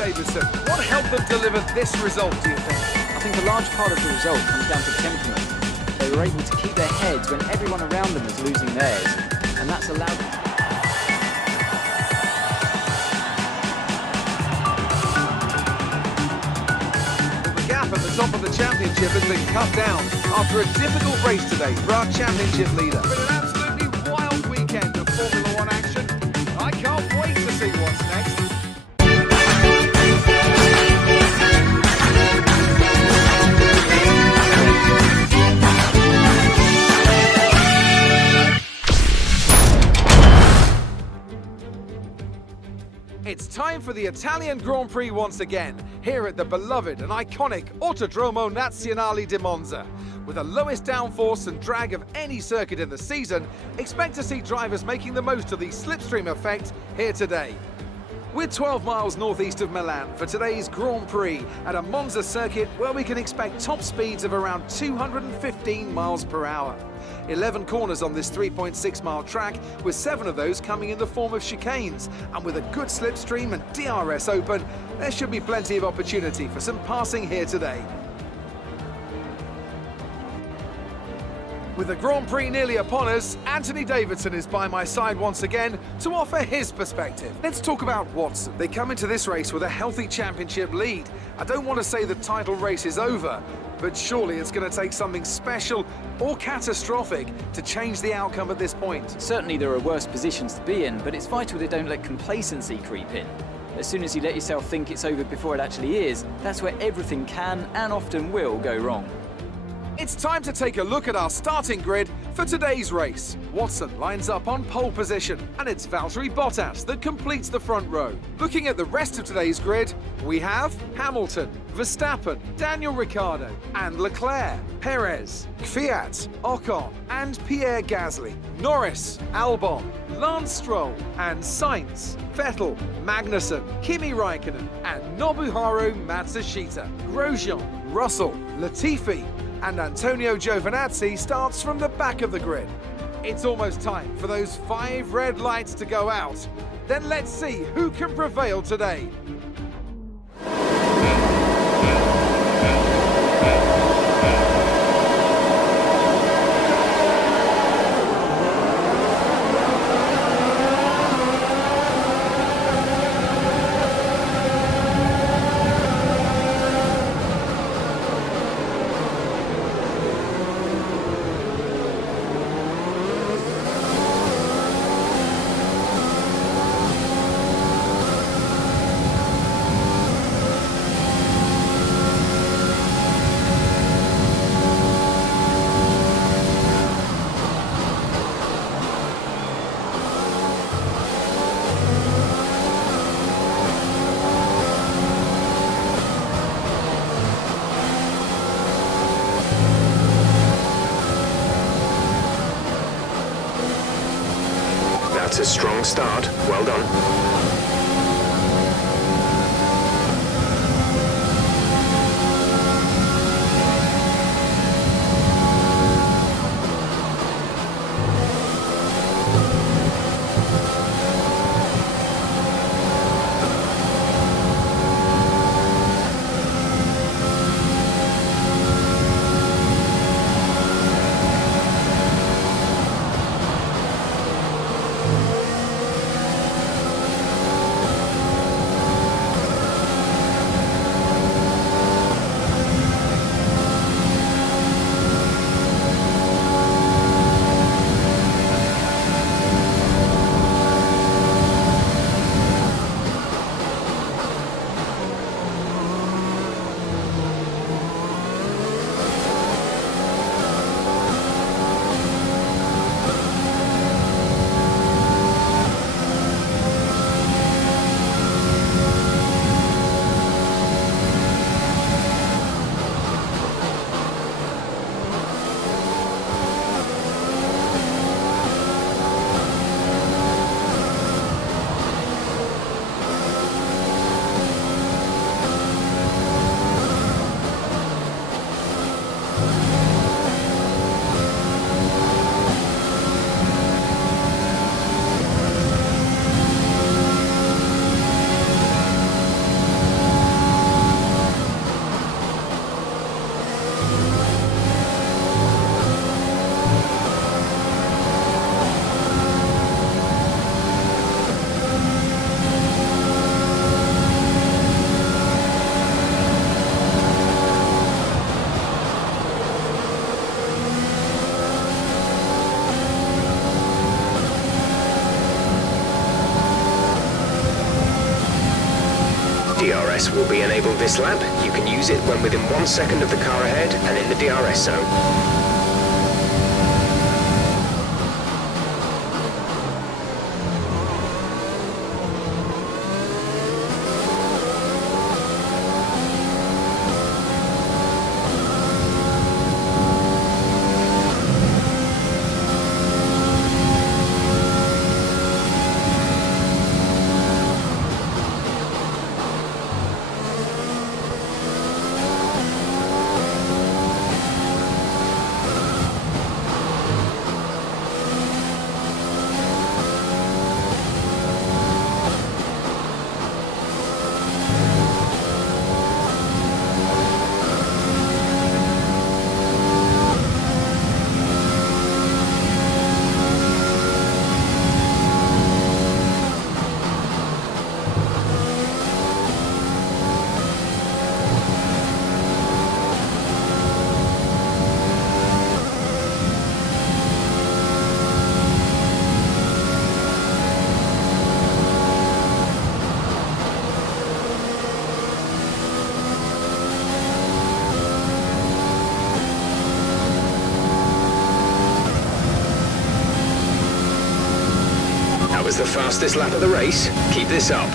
Davidson, what helped them deliver this result, do you think? I think a large part of the result comes down to temperament. They were able to keep their heads when everyone around them was losing theirs, and that's allowed them. The gap at the top of the championship has been cut down after a difficult race today for our championship leader. It's been an absolutely wild weekend of Formula One action. I can't wait to see what's next. It's time for the Italian Grand Prix once again, here at the beloved and iconic Autodromo Nazionale di Monza. With the lowest downforce and drag of any circuit in the season, expect to see drivers making the most of the slipstream effect here today. We're 12 miles northeast of Milan for today's Grand Prix at a Monza circuit where we can expect top speeds of around 215 miles per hour. 11 corners on this 3.6-mile track, with 7 of those coming in the form of chicanes. And with a good slipstream and DRS open, there should be plenty of opportunity for some passing here today. With the Grand Prix nearly upon us, Anthony Davidson is by my side once again to offer his perspective. Let's talk about Watson. They come into this race with a healthy championship lead. I don't want to say the title race is over, but surely it's going to take something special or catastrophic to change the outcome at this point. Certainly there are worse positions to be in, but it's vital they don't let complacency creep in. As soon as you let yourself think it's over before it actually is, that's where everything can and often will go wrong. It's time to take a look at our starting grid for today's race. Watson lines up on pole position, and it's Valtteri Bottas that completes the front row. Looking at the rest of today's grid, we have Hamilton, Verstappen, Daniel Ricciardo, and Leclerc, Perez, Kvyat, Ocon, and Pierre Gasly, Norris, Albon, Lance Stroll, and Sainz, Vettel, Magnussen, Kimi Raikkonen, and Nobuharu Matsushita. Grosjean, Russell, Latifi, and Antonio Giovinazzi starts from the back of the grid. It's almost time for those 5 red lights to go out. Then let's see who can prevail today. That's a strong start. Well done. DRS will be enabled this lap. You can use it when within 1 second of the car ahead and in the DRS zone. That was the fastest lap of the race. Keep this up.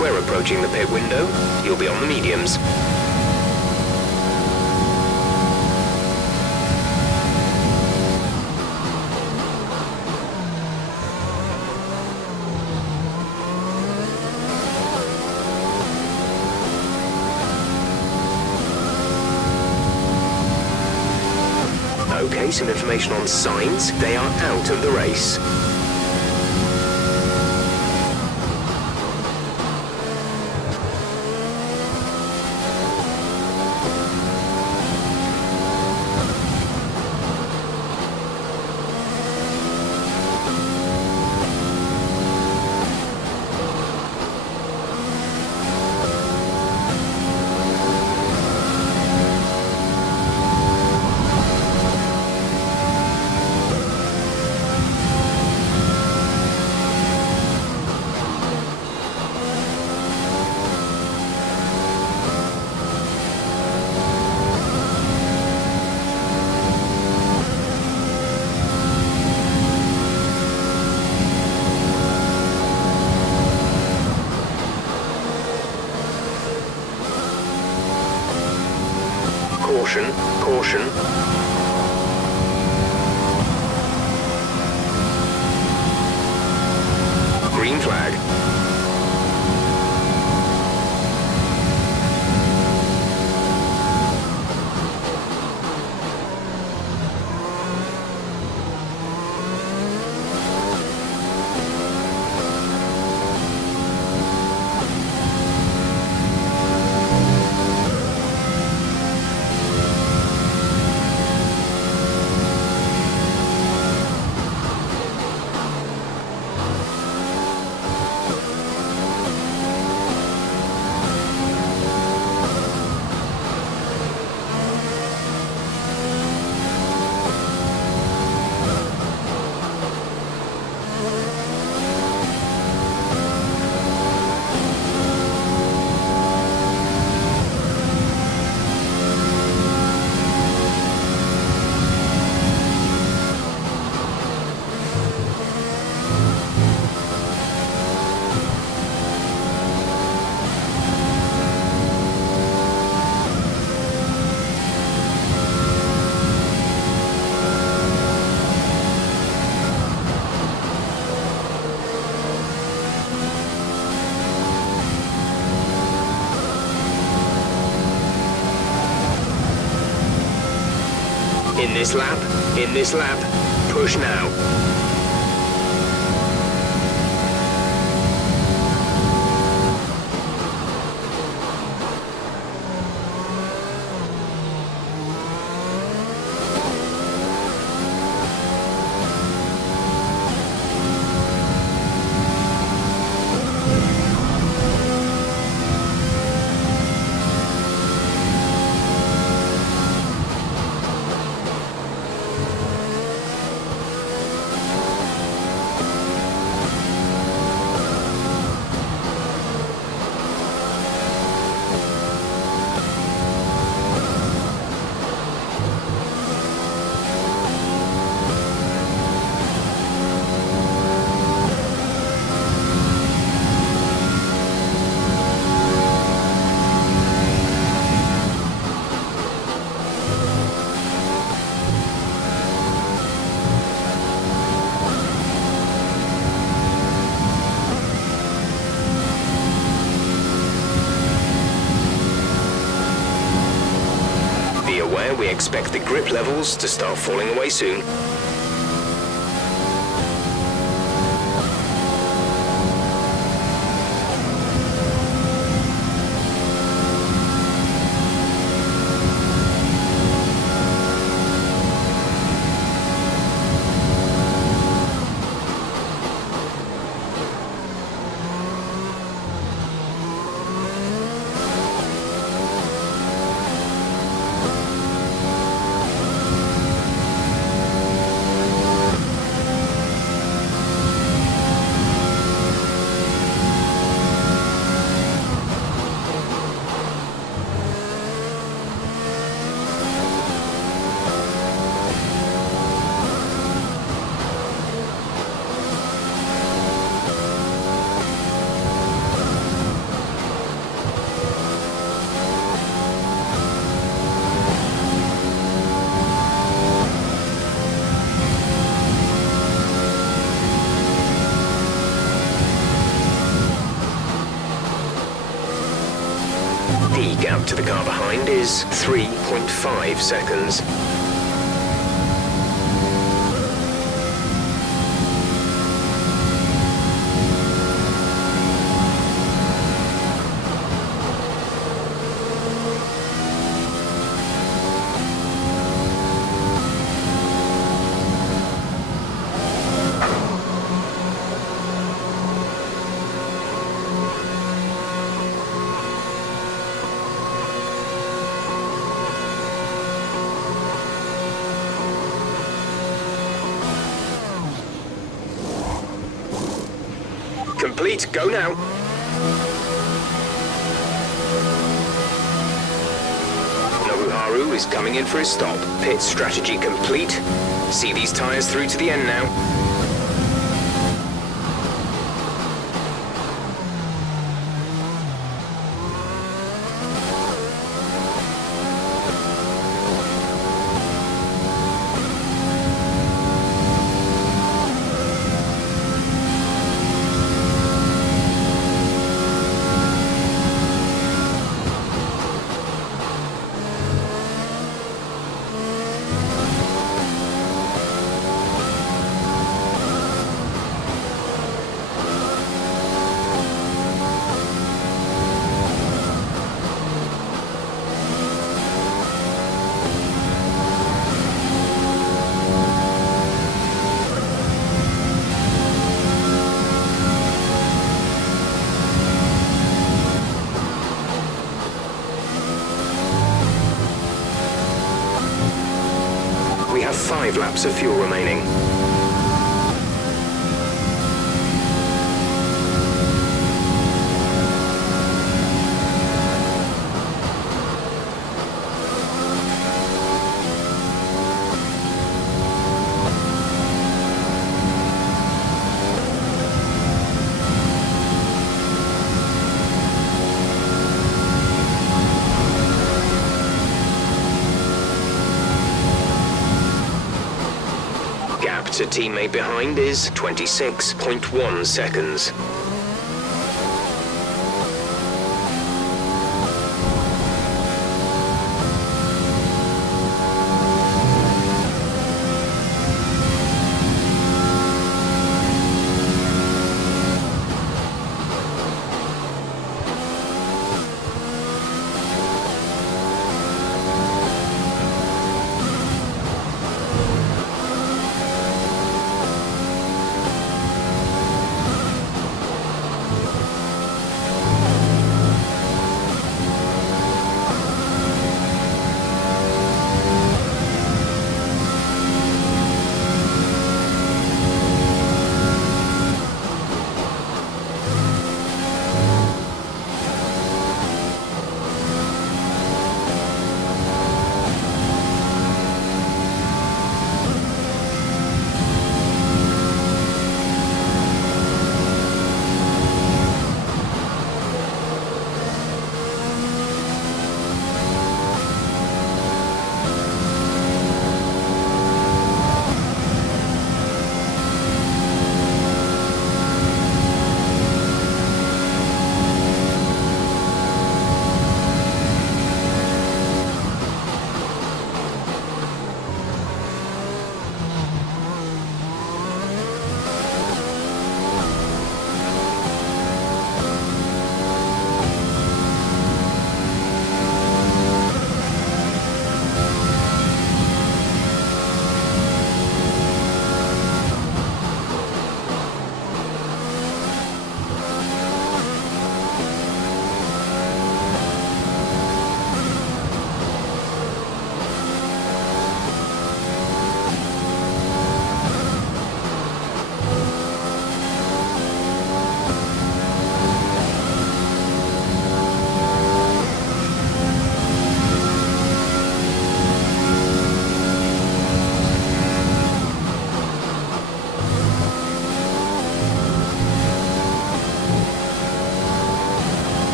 We're approaching the pit window. You'll be on the mediums. Okay, some information on signs. They are out of the race. Caution, caution. Green flag. this lap, in this lap, push now. We expect the grip levels to start falling away soon. The gap to the car behind is 3.5 seconds. Complete, go now. Nobuharu is coming in for his stop. Pit strategy complete. See these tyres through to the end now. We have 5 laps of fuel remaining. To teammate behind is 26.1 seconds.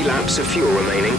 3 laps of fuel remaining.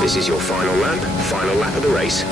This is your final lap of the race.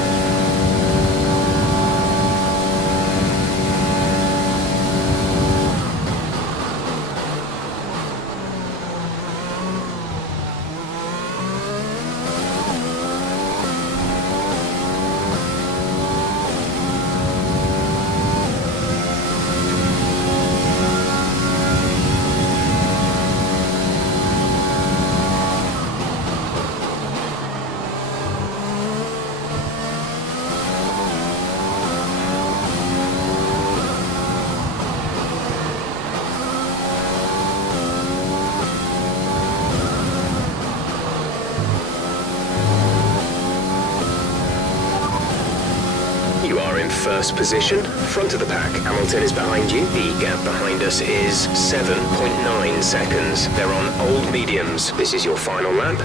You are in first position, front of the pack. Hamilton is behind you. The gap behind us is 7.9 seconds. They're on old mediums. This is your final lap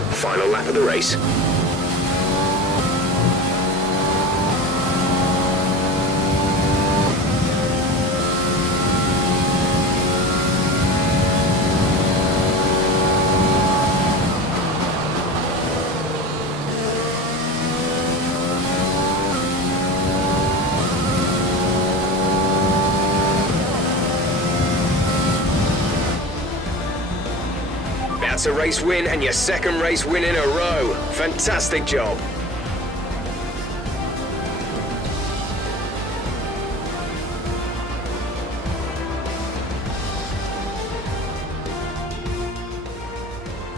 of the race. That's a race win and your second race win in a row. Fantastic job.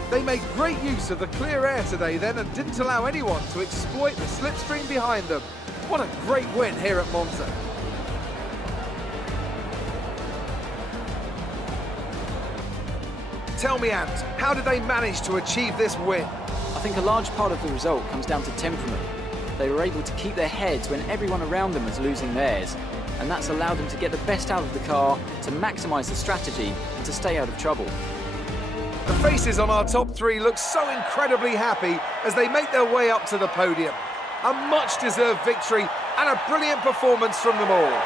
They made great use of the clear air today then and didn't allow anyone to exploit the slipstream behind them. What a great win here at Monza. Tell me, Ant, how did they manage to achieve this win? I think a large part of the result comes down to temperament. They were able to keep their heads when everyone around them was losing theirs, and that's allowed them to get the best out of the car, to maximise the strategy, and to stay out of trouble. The faces on our top three look so incredibly happy as they make their way up to the podium. A much-deserved victory and a brilliant performance from them all.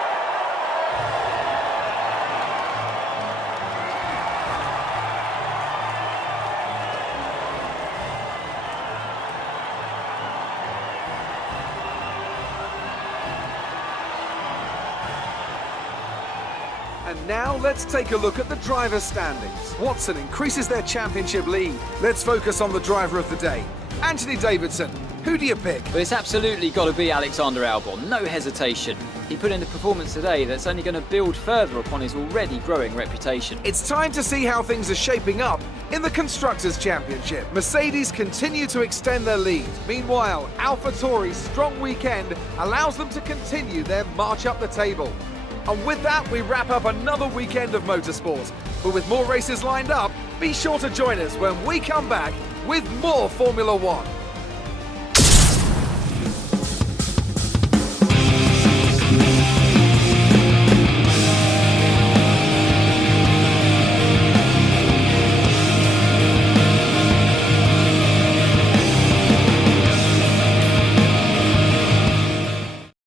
And now let's take a look at the driver's standings. Watson increases their championship lead. Let's focus on the driver of the day. Anthony Davidson, who do you pick? But it's absolutely got to be Alexander Albon, no hesitation. He put in a performance today that's only going to build further upon his already growing reputation. It's time to see how things are shaping up in the Constructors' Championship. Mercedes continue to extend their lead. Meanwhile, AlphaTauri's strong weekend allows them to continue their march up the table. And with that, we wrap up another weekend of motorsport. But with more races lined up, be sure to join us when we come back with more Formula One.